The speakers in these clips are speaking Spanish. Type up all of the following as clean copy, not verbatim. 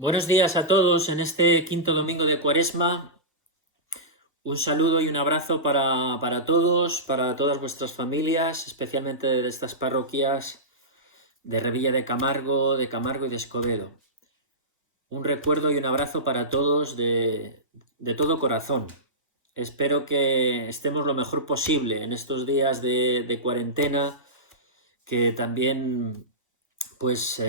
Buenos días a todos en este quinto domingo de Cuaresma. Un saludo y un abrazo para todos, para todas vuestras familias, especialmente de estas parroquias de Revilla de Camargo y de Escobedo. Un recuerdo y un abrazo para todos de todo corazón. Espero que estemos lo mejor posible en estos días de cuarentena, que también pues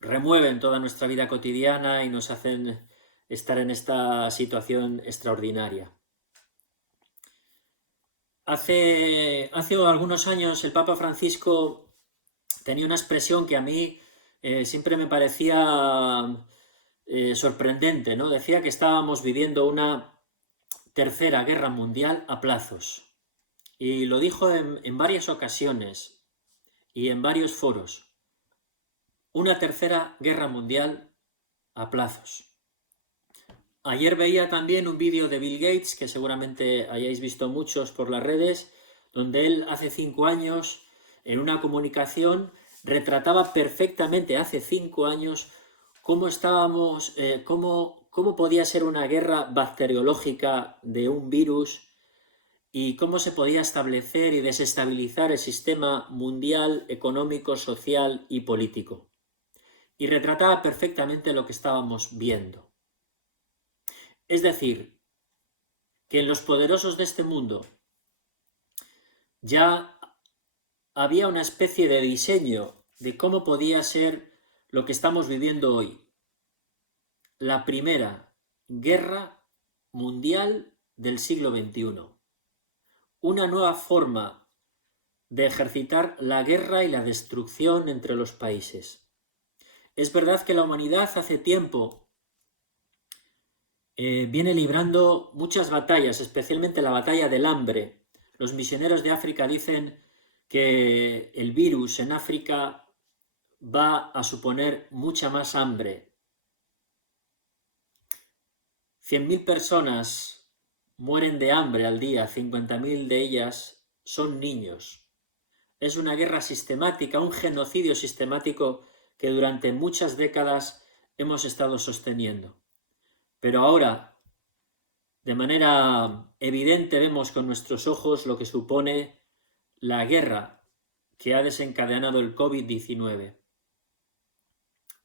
remueven toda nuestra vida cotidiana y nos hacen estar en esta situación extraordinaria. Hace algunos años el Papa Francisco tenía una expresión que a mí siempre me parecía sorprendente, ¿no? Decía que estábamos viviendo una tercera guerra mundial a plazos. Y lo dijo en varias ocasiones y en varios foros. Una tercera guerra mundial a plazos. Ayer veía también un vídeo de Bill Gates, que seguramente hayáis visto muchos por las redes, donde él hace 5 años, en una comunicación, retrataba perfectamente hace 5 años cómo estábamos, cómo podía ser una guerra bacteriológica de un virus y cómo se podía establecer y desestabilizar el sistema mundial, económico, social y político. Y retrataba perfectamente lo que estábamos viendo. Es decir, que en los poderosos de este mundo ya había una especie de diseño de cómo podía ser lo que estamos viviendo hoy. La primera guerra mundial del siglo XXI. Una nueva forma de ejercitar la guerra y la destrucción entre los países. Es verdad que la humanidad hace tiempo viene librando muchas batallas, especialmente la batalla del hambre. Los misioneros de África dicen que el virus en África va a suponer mucha más hambre. 100.000 personas mueren de hambre al día, 50.000 de ellas son niños. Es una guerra sistemática, un genocidio sistemático que durante muchas décadas hemos estado sosteniendo. Pero ahora, de manera evidente, vemos con nuestros ojos lo que supone la guerra que ha desencadenado el COVID-19.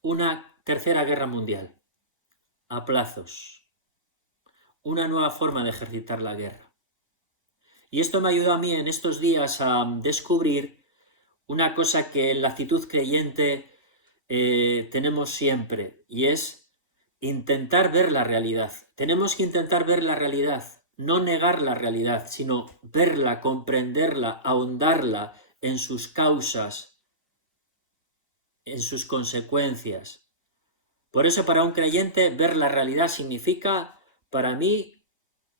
Una tercera guerra mundial, a plazos. Una nueva forma de ejercitar la guerra. Y esto me ayudó a mí en estos días a descubrir una cosa que en la actitud creyente tenemos siempre, y es intentar ver la realidad. Tenemos que intentar ver la realidad, no negar la realidad, sino verla, comprenderla, ahondarla en sus causas, en sus consecuencias. Por eso para un creyente ver la realidad significa, para mí,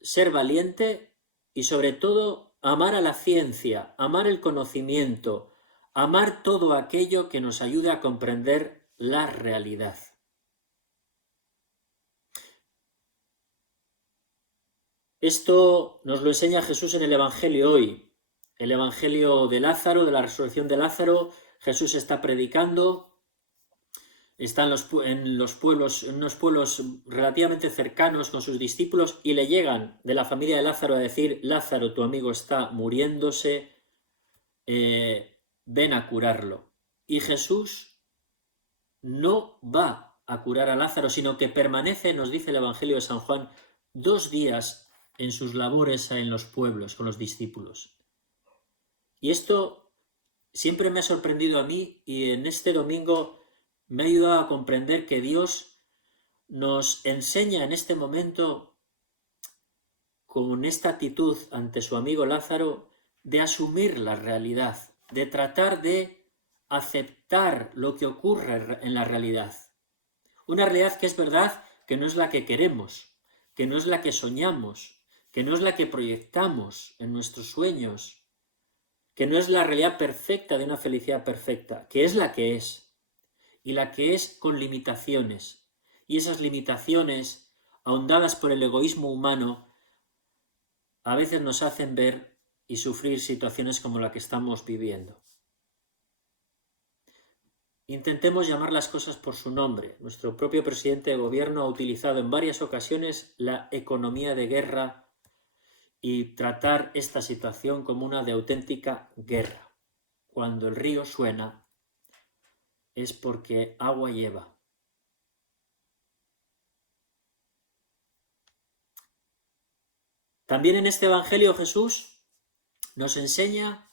ser valiente y sobre todo amar a la ciencia, amar el conocimiento, amar todo aquello que nos ayude a comprender la realidad. Esto nos lo enseña Jesús en el Evangelio hoy. El Evangelio de Lázaro, de la resurrección de Lázaro. Jesús está predicando, está en unos pueblos relativamente cercanos con sus discípulos y le llegan de la familia de Lázaro a decir: Lázaro, tu amigo está muriéndose, ven a curarlo. Y Jesús no va a curar a Lázaro, sino que permanece, nos dice el Evangelio de San Juan, 2 días en sus labores en los pueblos con los discípulos. Y esto siempre me ha sorprendido a mí, y en este domingo me ha ayudado a comprender que Dios nos enseña en este momento, con esta actitud ante su amigo Lázaro, de asumir la realidad, de tratar de aceptar lo que ocurre en la realidad. Una realidad que es verdad que no es la que queremos, que no es la que soñamos, que no es la que proyectamos en nuestros sueños, que no es la realidad perfecta de una felicidad perfecta, que es la que es, y la que es con limitaciones. Y esas limitaciones, ahondadas por el egoísmo humano, a veces nos hacen ver y sufrir situaciones como la que estamos viviendo. intentemos llamar las cosas por su nombre. Nuestro propio presidente de gobierno ha utilizado en varias ocasiones la economía de guerra y tratar esta situación como una de auténtica guerra. Cuando el río suena es porque agua lleva. También en este Evangelio Jesús nos enseña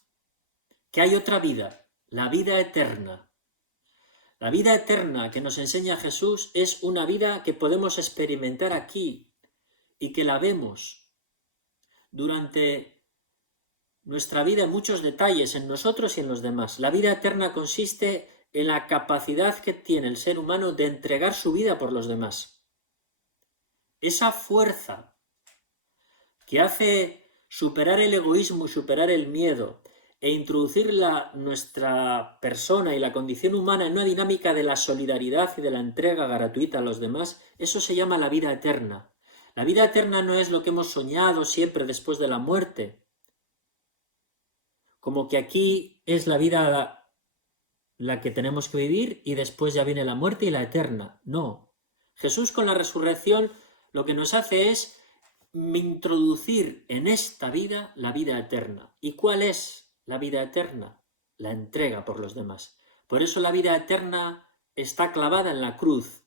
que hay otra vida, la vida eterna. La vida eterna que nos enseña Jesús es una vida que podemos experimentar aquí y que la vemos durante nuestra vida en muchos detalles, en nosotros y en los demás. La vida eterna consiste en la capacidad que tiene el ser humano de entregar su vida por los demás. Esa fuerza que hace superar el egoísmo y superar el miedo e introducir nuestra persona y la condición humana en una dinámica de la solidaridad y de la entrega gratuita a los demás, eso se llama la vida eterna. La vida eterna no es lo que hemos soñado siempre después de la muerte, como que aquí es la vida la que tenemos que vivir y después ya viene la muerte y la eterna. No. Jesús con la resurrección lo que nos hace es introducir en esta vida la vida eterna. ¿Y cuál es la vida eterna? La entrega por los demás. Por eso la vida eterna está clavada en la cruz.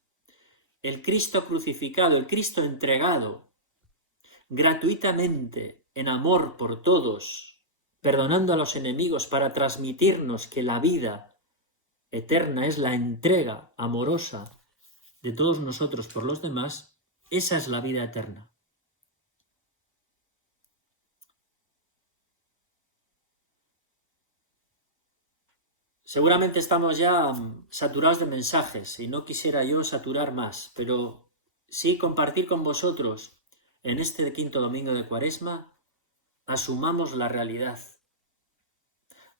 El Cristo crucificado, el Cristo entregado gratuitamente, en amor por todos, perdonando a los enemigos para transmitirnos que la vida eterna es la entrega amorosa de todos nosotros por los demás, esa es la vida eterna. Seguramente estamos ya saturados de mensajes y no quisiera yo saturar más, pero sí compartir con vosotros en este quinto domingo de Cuaresma, asumamos la realidad.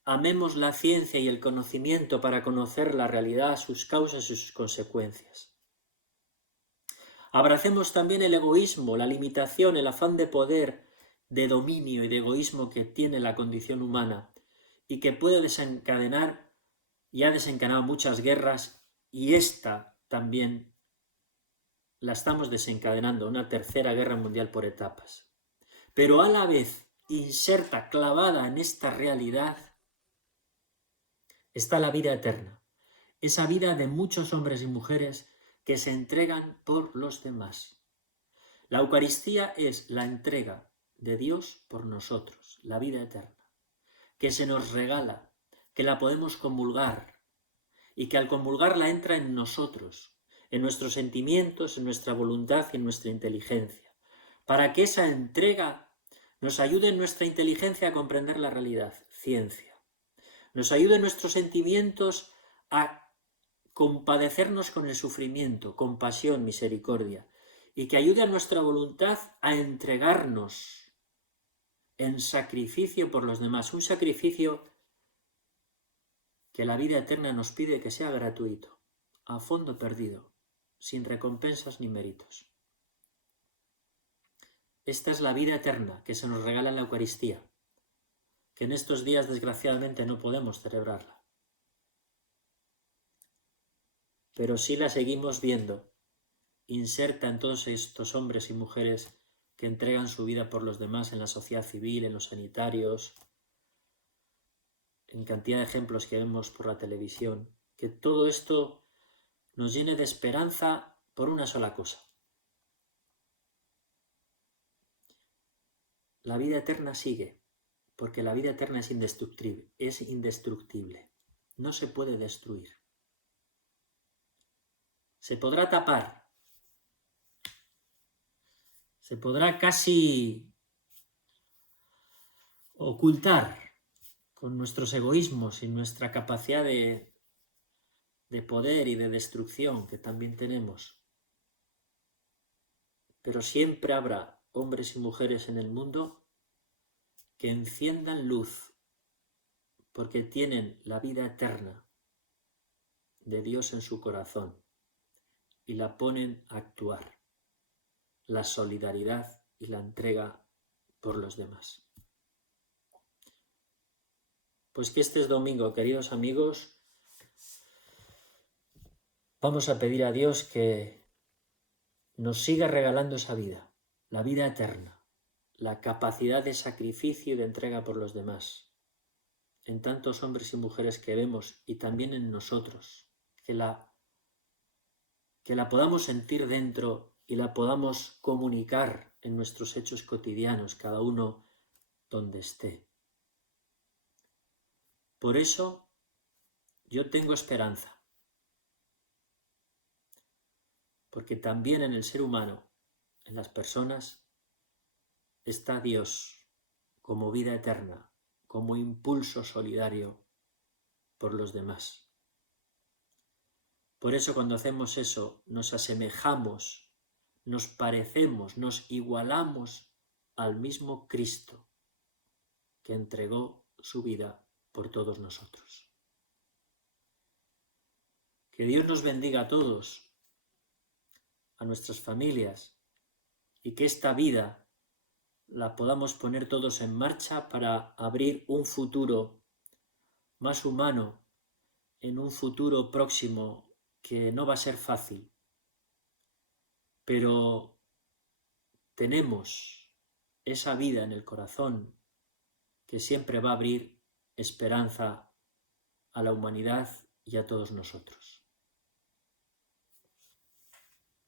Amemos la ciencia y el conocimiento para conocer la realidad, sus causas y sus consecuencias. Abracemos también el egoísmo, la limitación, el afán de poder, de dominio y de egoísmo que tiene la condición humana y que puede desencadenar y ha desencadenado muchas guerras, y esta también la estamos desencadenando, una tercera guerra mundial por etapas. Pero a la vez, inserta, clavada en esta realidad, está la vida eterna, esa vida de muchos hombres y mujeres que se entregan por los demás. La Eucaristía es la entrega de Dios por nosotros, la vida eterna, que se nos regala, que la podemos comulgar y que al comulgarla entra en nosotros, en nuestros sentimientos, en nuestra voluntad y en nuestra inteligencia, para que esa entrega nos ayude en nuestra inteligencia a comprender la realidad, ciencia, nos ayude en nuestros sentimientos a compadecernos con el sufrimiento, compasión, misericordia, y que ayude a nuestra voluntad a entregarnos en sacrificio por los demás, un sacrificio que la vida eterna nos pide que sea gratuito, a fondo perdido, sin recompensas ni méritos. Esta es la vida eterna que se nos regala en la Eucaristía, que en estos días desgraciadamente no podemos celebrarla. Pero sí la seguimos viendo, inserta en todos estos hombres y mujeres que entregan su vida por los demás en la sociedad civil, en los sanitarios, en cantidad de ejemplos que vemos por la televisión, que todo esto nos llene de esperanza por una sola cosa. La vida eterna sigue, porque la vida eterna es indestructible, no se puede destruir. Se podrá tapar, se podrá casi ocultar con nuestros egoísmos y nuestra capacidad de poder y de destrucción que también tenemos. Pero siempre habrá hombres y mujeres en el mundo que enciendan luz porque tienen la vida eterna de Dios en su corazón y la ponen a actuar, la solidaridad y la entrega por los demás. Pues que este domingo, queridos amigos, Vamos a pedir a Dios que nos siga regalando esa vida, la vida eterna, la capacidad de sacrificio y de entrega por los demás, en tantos hombres y mujeres que vemos y también en nosotros, que la podamos sentir dentro y la podamos comunicar en nuestros hechos cotidianos, cada uno donde esté. Por eso yo tengo esperanza, porque también en el ser humano, en las personas, está Dios como vida eterna, como impulso solidario por los demás. Por eso cuando hacemos eso, nos asemejamos, nos parecemos, nos igualamos al mismo Cristo que entregó su vida por todos nosotros. Que Dios nos bendiga a todos, a nuestras familias, y que esta vida la podamos poner todos en marcha para abrir un futuro más humano, en un futuro próximo que no va a ser fácil, pero tenemos esa vida en el corazón que siempre va a abrir esperanza a la humanidad y a todos nosotros.